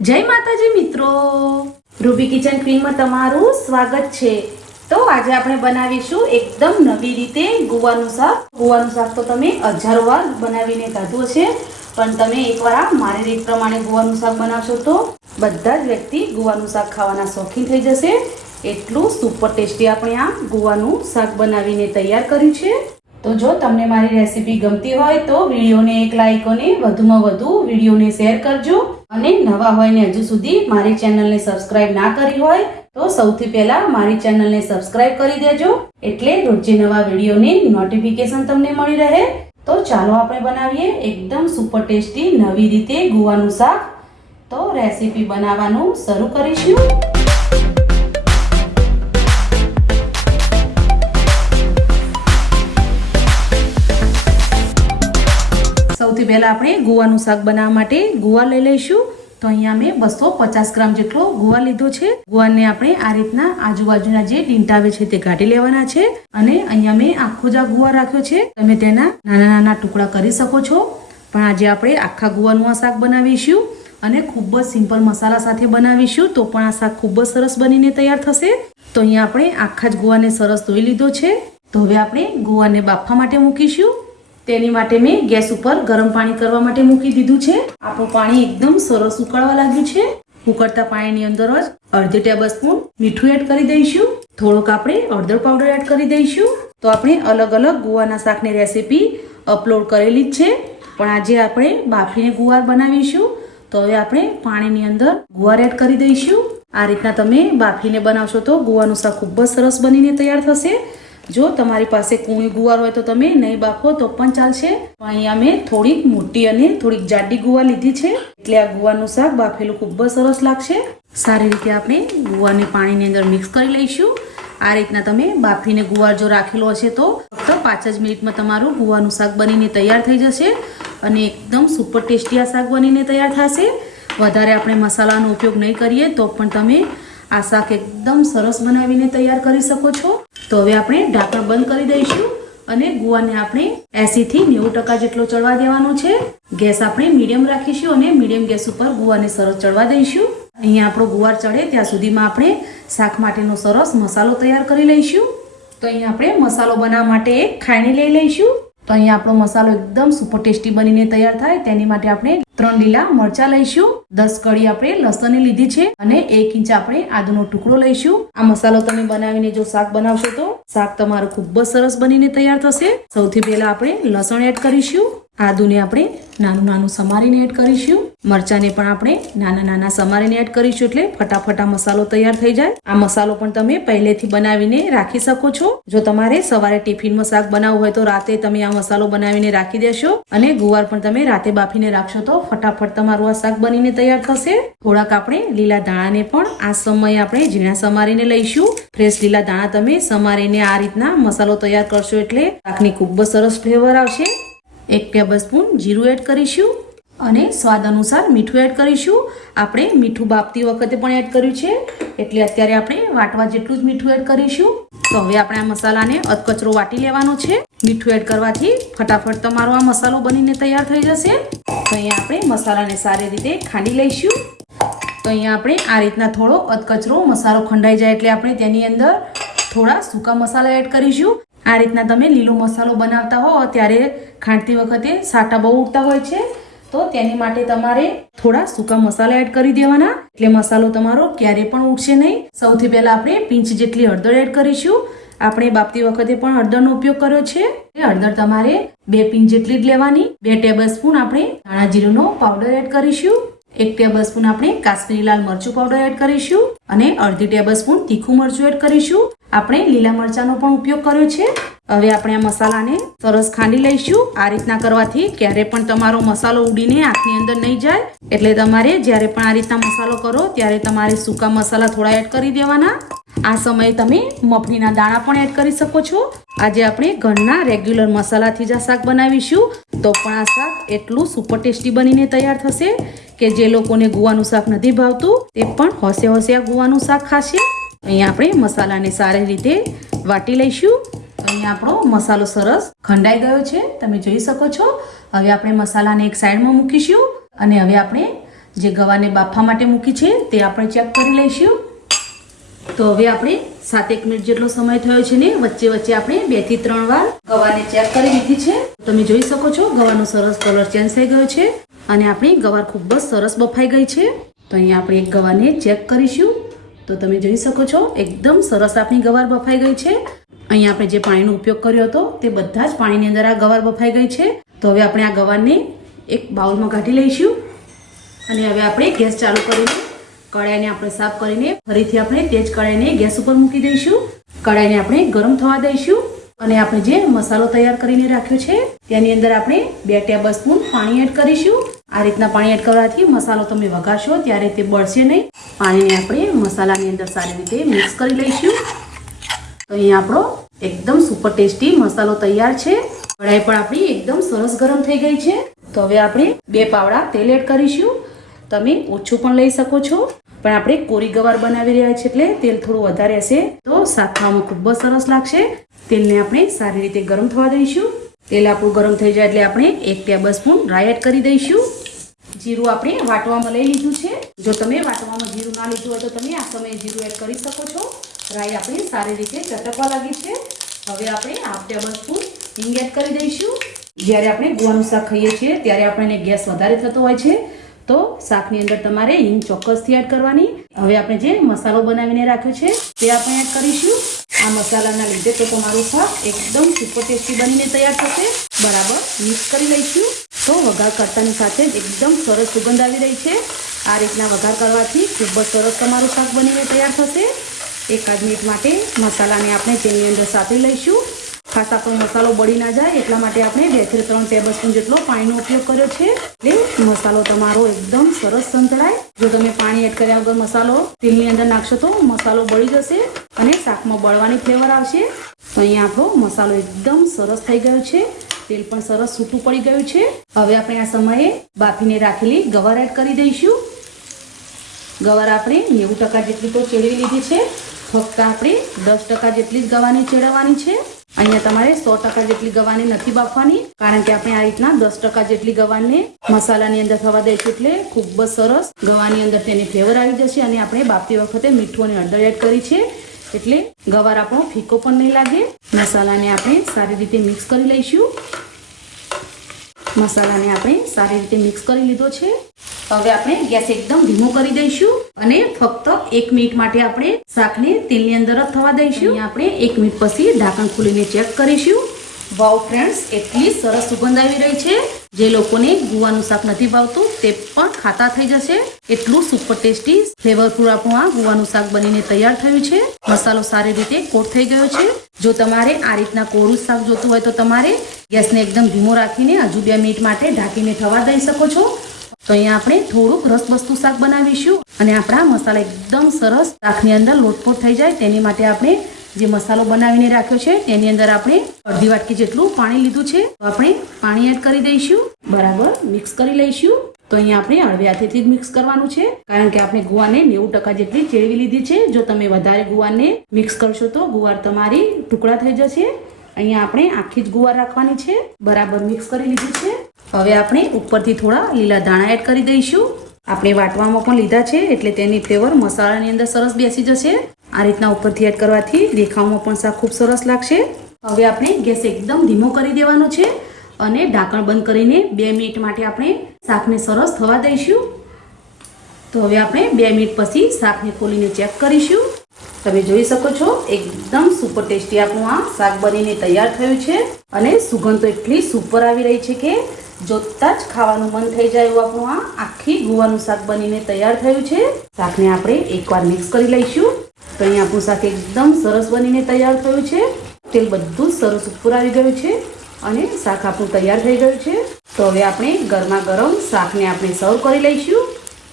જય માતાજી મિત્રો. રૂબી કિચન ક્વીનમાં તમારું સ્વાગત છે. તો આજે આપણે બનાવીશું એકદમ નવી રીતે ગુવાનું શાક. ગુવાનું શાક તો તમે હજારો વાર બનાવીને ખાધું છે પણ તમે એકવાર આ મારી રીત પ્રમાણે ગુવાનું શાક બનાવશો તો બધા જ વ્યક્તિ ગુવાનું શાક ખાવાના શોખીન થઈ જશે. એટલું સુપર ટેસ્ટી આપણે આ ગુવાનું શાક બનાવીને તૈયાર કર્યું છે. તો જો તમને મારી રેસીપી ગમતી હોય તો વિડીયોને એક લાઈક અને વધુમાં વધુ વિડીયોને શેર કરજો. અને નવા હોય ને હજુ સુધી મારી ચેનલને સબસ્ક્રાઇબ ના કરી હોય, તો સૌથી પહેલા મારી ચેનલને સબસ્ક્રાઇબ કરી દેજો. એટલે રોજે નવા વિડીયોની નોટિફિકેશન તમને મળી રહે. તો ચાલો આપણે બનાવીએ એકદમ સુપર ટેસ્ટી નવી રીતે ગુવાનું શાક. તો રેસીપી બનાવવાનું શરૂ કરીશું. સૌથી પહેલાં આપણે ગુવાનું શાક બનાવવા માટે ગુવા લઈ લઈશું. તો અહીંયા મેં બસો પચાસ ગ્રામ જેટલો ગુવા લીધો છે. ગુવાને આપણે આ રીતના આજુબાજુના જે ડીંટા આવે છે તે કાઢી લેવાના છે. અને અહીંયા મેં આખો જ ગુવા રાખ્યો છે. તમે તેના નાના નાના ટુકડા કરી શકો છો. પણ આજે આપણે આખા ગુવાનું આ શાક બનાવીશું અને ખૂબ જ સિમ્પલ મસાલા સાથે બનાવીશું. તો પણ આ શાક ખૂબ જ સરસ બનીને તૈયાર થશે. તો અહીંયા આપણે આખા જ ગુવાને સરસ ધોઈ લીધો છે. તો હવે આપણે ગુવાને બાફવા માટે મૂકીશું. તેની માટે મેં ગેસ ઉપર ગરમ પાણી કરવા માટે મૂકી દીધું છે. આપણું પાણી એકદમ સરસ ઉકળવા લાગ્યું છે. ઉકળતા પાણીની અંદર જ અડધી ટેબલ સ્પૂન મીઠું એડ કરી દઈશું. થોડોક આપણે હળદર પાવડર એડ કરી દઈશું. તો આપણે અલગ અલગ ગુવાના શાકની રેસીપી અપલોડ કરેલી જ છે. પણ આજે આપણે બાફીને ગુવાર બનાવીશું. તો હવે આપણે પાણીની અંદર ગુવાર એડ કરી દઈશું. આ રીતના તમે બાફીને બનાવશો તો ગુવાનું શાક ખૂબ જ સરસ બનીને તૈયાર થશે. જો તમારી પાસે કૂણી ગુવાર હોય તો તમે નહીં બાફો તો પણ ચાલશે. અહીંયા મેં થોડીક મોટી અને થોડીક જાડી ગુવા લીધી છે. એટલે આ ગુવાનું શાક બાફેલું ખૂબ જ સરસ લાગશે. સારી રીતે આપણે ગુવાને પાણીની અંદર મિક્સ કરી લઈશું. આ રીતના તમે બાફીને ગુવાર જો રાખેલો હશે તો ફક્ત પાંચ જ મિનિટમાં તમારું ગુવાનું શાક બનીને તૈયાર થઈ જશે અને એકદમ સુપર ટેસ્ટી આ શાક બનીને તૈયાર થશે. વધારે આપણે મસાલાનો ઉપયોગ નહીં કરીએ તો પણ તમે આ શાક એકદમ સરસ બનાવીને તૈયાર કરી શકો છો. તો હવે આપણે ઢાંકણ બંધ કરી દઈશું અને ગુવાને આપણે એસી થી નેવું ટકા જેટલો ચડવા દેવાનો છે. ગેસ આપણે મીડિયમ રાખીશું અને મીડિયમ ગેસ ઉપર ગુવાને સરસ ચડવા દઈશું. અહીંયા આપણો ગુવાર ચડે ત્યાં સુધીમાં આપણે શાક માટેનો સરસ મસાલો તૈયાર કરી લઈશું. તો અહીંયા આપણે મસાલો બનાવવા માટે એક ખાયણી લઈ લઈશું. તો અહીંયા આપણો મસાલો એકદમ સુપર ટેસ્ટી બનીને તૈયાર થાય. તેની માટે આપણે ત્રણ લીલા મરચા લઈશું. દસ કળી આપણે લસણની લીધી છે અને એક ઇંચ આપણે આદુનો ટુકડો લઈશું. આ મસાલો તમે બનાવીને જો શાક બનાવશો તો શાક તમારું ખૂબ જ સરસ બનીને તૈયાર થશે. સૌથી પહેલા આપણે લસણ એડ કરીશું. આદુને આપણે નાનું નાનું સમારીને એડ કરીશું. મરચાને પણ આપણે નાના નાના સમારીને એડ કરીશું એટલે ફટાફટ આ મસાલો તૈયાર થઈ જાય. આ મસાલો પણ તમે પહેલેથી બનાવીને રાખી શકો છો. જો તમારે સવારે ટિફિનમાં શાક બનાવવું હોય તો રાતે તમે આ મસાલો બનાવીને રાખી દેશો અને ગુવાર પણ તમે રાતે બાફીને રાખશો તો ફટાફટ તમારું આ શાક બનીને તૈયાર થશે. થોડાક આપણે લીલા દાણાને પણ આ સમયે આપણે ઝીણા સમારીને લઈશું. ફ્રેશ લીલા દાણા તમે સમારીને આ રીતના મસાલો તૈયાર કરશો એટલે શાકની ખૂબ જ સરસ ફ્લેવર આવશે. એક ટેબલ સ્પૂન જીરું એડ કરીશું અને સ્વાદ અનુસાર મીઠું એડ કરીશું. આપણે મીઠું બાફતી વખતે પણ એડ કર્યું છે, એટલે અત્યારે આપણે વાટવા જેટલું જ મીઠું એડ કરીશું. તો હવે આપણે આ મસાલાને અધકચરો વાટી લેવાનો છે. મીઠું એડ કરવાથી ફટાફટ તમારો આ મસાલો બનીને તૈયાર થઈ જશે. તો અહીંયા આપણે મસાલાને સારી રીતે ખાંડી લઈશું. તો અહીંયા આપણે આ રીતના થોડો અધકચરો મસાલો ખંડાઈ જાય એટલે આપણે તેની અંદર થોડા સૂકા મસાલા એડ કરીશું. આ રીતના તમે લીલો મસાલો બનાવતા હો, ત્યારે ખાંડતી વખતે સાટા બહુ ઉડતા હોય છે. તો તેની માટે તમારે થોડા સૂકા મસાલા એડ કરી દેવાના. એટલે મસાલો તમારો ક્યારે પણ ઉડશે નહીં. સૌથી પહેલા આપણે પીંચ જેટલી હળદર એડ કરીશું. આપણે બાપતી વખતે પણ હળદરનો ઉપયોગ કર્યો છે. એ હળદર તમારે બે પિંચ જેટલી જ લેવાની. બે ટેબલ આપણે ધાણા જીરુંનો પાવડર એડ કરીશું. એક ટેબલ આપણે કાશ્મીરી લાલ મરચું પાવડર એડ કરીશું. અને અડધી ટેબલ તીખું મરચું એડ કરીશું. આપણે લીલા મરચાંનો પણ ઉપયોગ કર્યો છે. હવે આપણે આ મસાલાને સરસ ખાંડી લઈશું. આ રીતના કરવાથી ક્યારે પણ તમારો મસાલો ઉડીને આંખની અંદર નહીં જાય. એટલે તમારે જ્યારે પણ આ રીતના મસાલો કરો, ત્યારે તમારે સૂકા મસાલા થોડા એડ કરી દેવાના. આ સમયે તમે મફળીના દાણા પણ એડ કરી શકો છો. આજે આપણે ઘરના રેગ્યુલર મસાલાથી જ આ શાક બનાવીશું. તો પણ આ શાક એટલું સુપર ટેસ્ટી બનીને તૈયાર થશે કે જે લોકોને ગુવાનું શાક નથી ભાવતું, તે પણ હોશે હોશે આ ગુવાનું શાક ખાશે. અહીંયા આપણે મસાલાને સારી રીતે વાટી લઈશું. અહીંયા આપણો મસાલો સરસ ખંડાઈ ગયો છે. તમે જોઈ શકો છો. હવે આપણે મસાલાને એક સાઈડમાં મૂકીશું અને હવે આપણે જે ગવાને બાફવા માટે મૂકી છે તે આપણે ચેક કરી લઈશું. તો હવે આપણે સાતેક મિનિટ જેટલો સમય થયો છે ને, વચ્ચે વચ્ચે આપણે બેથી ત્રણ વાર ગવાને ચેક કરી લીધી છે. તમે જોઈ શકો છો ગવાનો સરસ કલર ચેન્જ થઈ ગયો છે અને આપણી ગવાર ખૂબ જ સરસ બફાઈ ગઈ છે. તો અહીંયા આપણે એક ગવાને ચેક કરીશું. તો તમે જોઈ શકો છો, એકદમ સરસ આપણી ગવાર બફાઈ ગઈ છે. અહીંયા આપણે જે પાણીનો ઉપયોગ કર્યો હતો, તે બધા જ પાણીની અંદર આ ગવાર બફાઈ ગઈ છે. તો હવે આપણે આ ગવારને એક બાઉલમાં કાઢી લઈશું. અને હવે આપણે ગેસ ચાલુ કરીને કડાઈને આપણે સાફ કરીને ફરીથી આપણે તે જ કડાઈને ગેસ ઉપર મૂકી દઈશું. કડાઈને આપણે ગરમ થવા દઈશું. અને આપણે જે મસાલો તૈયાર કરીને રાખ્યો છે, તેની અંદર આપણે બે ટેબલ સ્પૂન પાણી એડ કરીશું. આ રીતના પાણી એડ કરવાથી મસાલો તમે વઘારશો ત્યારે તે બળશે નહીં. પાણીને આપણે મસાલાની અંદર સારી રીતે મિક્સ કરી લઈશું. તો અહીંયા આપણો એકદમ સુપર ટેસ્ટી મસાલો તૈયાર છે. કઢાઈ પણ આપણી એકદમ સરસ ગરમ થઈ ગઈ છે. તો હવે આપણે બે પાવડા તેલ એડ કરીશું. તમે ઓછું પણ લઈ શકો છો. પણ આપણે કોરી ગવાર બનાવી રહ્યા છીએ એટલે તેલ થોડું વધારે હશે. તો શાક ખાવામાં ખૂબ જ સરસ લાગશે. તેલને આપણે સારી રીતે ગરમ થવા દઈશું. તેલ આપણું ગરમ થઈ જાય એટલે આપણે એક ટેબલ સ્પૂન ડ્રાય એડ કરી દઈશું. જીરું આપણે વાટવામાં લઈ લીધું છે. જો તમે વાટવામાં જીરું ના લીધું હોય તો તમે આ સમયે જીરું એડ કરી શકો છો. રાઈ આપણી સારી રીતે ચટકવા લાગી છે. હવે આપણે હાફ ટેબલ સ્પૂન હિંગ એડ કરી દઈશું. જ્યારે આપણે ગુવાનું શાક ખાઈએ છીએ, ત્યારે આપણને ગેસ વધારે થતો હોય છે. તો શાકની અંદર તમારે હિંગ ચોક્કસથી એડ કરવાની. હવે આપણે જે મસાલો બનાવીને રાખ્યો છે, તે આપણે એડ કરીશું. આ મસાલાના લીધે તો તમારું શાક એકદમ સુપર ટેસ્ટી બનીને તૈયાર થશે. બરાબર મિક્સ કરી લઈશું. તો વઘાર કરતાની સાથે જ એકદમ સરસ સુગંધ આવી રહી છે. આ રીતના વઘાર કરવાથી ખૂબ જ સરસ તમારું શાક બનીને તૈયાર થશે. એકાદ મિનિટ માટે મસાલાને આપણે તેની અંદર સાતરી લઈશું. ખાસ આપણો મસાલો બળી ના જાય એટલા માટે આપણે બેથી ત્રણ ટેબલ સ્પૂન જેટલો પાણીનો ઉપયોગ કર્યો છે. એટલે મસાલો તમારો એકદમ સરસ સંતળાય. જો તમે પાણી એડ કર્યા વગર મસાલો તેલની અંદર નાખશો તો મસાલો બળી જશે અને શાકમાં બળવાની ફ્લેવર આવશે. તો અહીંયા આપણો મસાલો એકદમ સરસ થઈ ગયો છે. તેલ પણ સરસ છૂટું પડી ગયું છે. હવે આપણે આ સમયે બાફીને રાખેલી ગવાર એડ કરી દઈશું. ગવાર આપણે નેવું ટકા જેટલી તો ચેડવી લીધી છે. ફક્ત આપણે દસ ટકા જેટલી જ ગવાની ચેડવવાની છે. અહીંયા તમારે સો ટકા જેટલી ગવાની નથી બાફવાની, કારણ કે આપણે આ રીતના દસ ટકા જેટલી ગવાને મસાલાની અંદર થવા દઈશું એટલે ખૂબ જ સરસ ગવાની અંદર તેની ફ્લેવર આવી જશે અને આપણે બાફતી વખતે મીઠું અને હળદર એડ કરી છે. એટલે ગવાર આપણો ફીકો પણ નહીં લાગે. મસાલાને આપણે સારી રીતે મિક્સ કરી લઈશું. મસાલાને આપણે સારી રીતે મિક્સ કરી લીધો છે. હવે આપણે ગેસ એકદમ ધીમો કરી દઈશું અને ફક્ત એક મિનિટ માટે આપણે શાકને તેલની અંદર જ થવા દઈશું. આપણે એક મિનિટ પછી ઢાંકણ ખોલીને ચેક કરીશું. વાવ ફ્રેન્ડ્સ એટલી સરસ સુગંધ આવી રહી છે. જે લોકોને ગુવાનું શાક નથી ભાવતું, તે પણ ખાતા થઈ જશે. એટલું સુપર ટેસ્ટી ફ્લેવરફુલ આપણું આ ગુવાનું શાક બનીને તૈયાર થયું છે. મસાલો સારી રીતે કોટ થઈ ગયો છે. જો તમારે આ રીતના કોરું શાક જોતું હોય તો તમારે ગેસને એકદમ ધીમો રાખીને હજુ બે મિનિટ માટે ઢાંકીને થવા દઈ શકો છો. તો અહીંયા આપણે થોડુંક રસવસ્તુ શાક બનાવીશું. અને આપણા મસાલા એકદમ સરસ શાકની અંદર લોટપોટ થઈ જાય. તેની માટે આપણે જે મસાલો બનાવીને રાખ્યો છે તેની અંદર આપણે અડધી વાટકી જેટલું પાણી લીધું છે. તો આપણે પાણી એડ કરી દઈશું. બરાબર મિક્સ કરી લઈશું. તો અહીંયા આપણે હળવે હાથેથી જ મિક્સ કરવાનું છે. કારણ કે આપણે ગુવાને નેવું ટકા જેટલી ચેળવી લીધી છે. જો તમે વધારે ગુવારને મિક્સ કરશો તો ગુવાર તમારી ટુકડા થઈ જશે. અહીંયા આપણે આખી જ ગુવાર રાખવાની છે. બરાબર મિક્સ કરી લીધી છે. હવે આપણે ઉપરથી થોડા લીલા દાણા એડ કરી દઈશું. આપણે વાટવામાં પણ લીધા છે, એટલે તેની ફ્લેવર મસાલાની અંદર સરસ બેસી જશે. આ રીતના ઉપરથી એડ કરવાથી દેખાવમાં પણ શાક ખૂબ સરસ લાગશે. હવે આપણે ગેસ એકદમ ધીમો કરી દેવાનો છે અને ઢાંકણ બંધ કરીને બે મિનિટ માટે આપણે શાકને સરસ થવા દઈશું. તો હવે આપણે બે મિનિટ પછી શાકને ખોલીને ચેક કરીશું. તમે જોઈ શકો છો, એકદમ સુપર ટેસ્ટી આપણું આ શાક બનીને તૈયાર થયું છે અને સુગંધ તો એટલી સુપર આવી રહી છે કે જોતા જ ખાવાનું મન થઈ જાય એવું આપણું આ આખી ગુવાનું શાક બનીને તૈયાર થયું છે. શાકને આપણે એકવાર મિક્સ કરી લઈશું. તો અહીંયા આપણું શાક એકદમ સરસ બનીને તૈયાર થયું છે. તેલ બધું સરસ ઉપર આવી ગયું છે અને શાક આપણું તૈયાર થઈ ગયું છે. તો હવે આપણે ગરમા ગરમ શાકને આપણે સર્વ કરી લઈશું.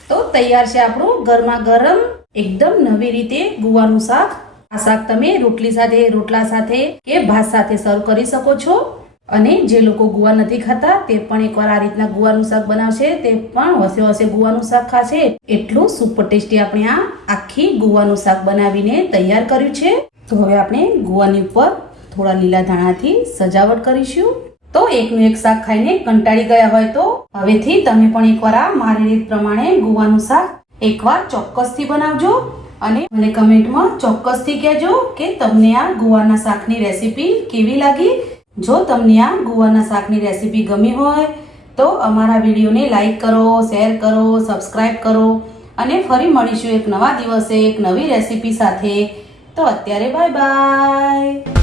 તો તૈયાર છે આપણું ગરમા ગરમ, એકદમ નવી રીતે ગુવાનું શાક. આ શાક તમે રોટલી સાથે, રોટલા સાથે કે ભાત સાથે સર્વ કરી શકો છો. અને જે લોકો ગુવા નથી ખાતા, તે પણ એકવાર આ રીતના ગુવાનું શાક બનાવશે, તે પણ હસે હસે ગુવાનું શાક ખાશે. એટલું સુપર ટેસ્ટી આપણે આ આખી ગુવાનું શાક બનાવીને તૈયાર કર્યું છે. તો હવે આપણે ગુવાની ઉપર થોડા લીલા ધાણાથી સજાવટ કરીશું. તો એકનું એક શાક ખાઈને કંટાળી ગયા હોય તો હવેથી તમે પણ એકવાર આ મારી રીત પ્રમાણે ગુવાનું શાક એકવાર ચોક્કસથી બનાવજો. અને મને કમેન્ટમાં ચોક્કસથી કહેજો કે તમને આ ગુવાના શાકની રેસીપી કેવી લાગી. જો તમને આ ગુવાના શાકની રેસીપી ગમી હોય, તો અમારા વિડીયોને લાઈક કરો, શેર કરો સબસ્ક્રાઈબ કરો અને ફરી મળીશું એક નવા દિવસે એક નવી રેસીપી સાથે. તો અત્યારે બાય બાય.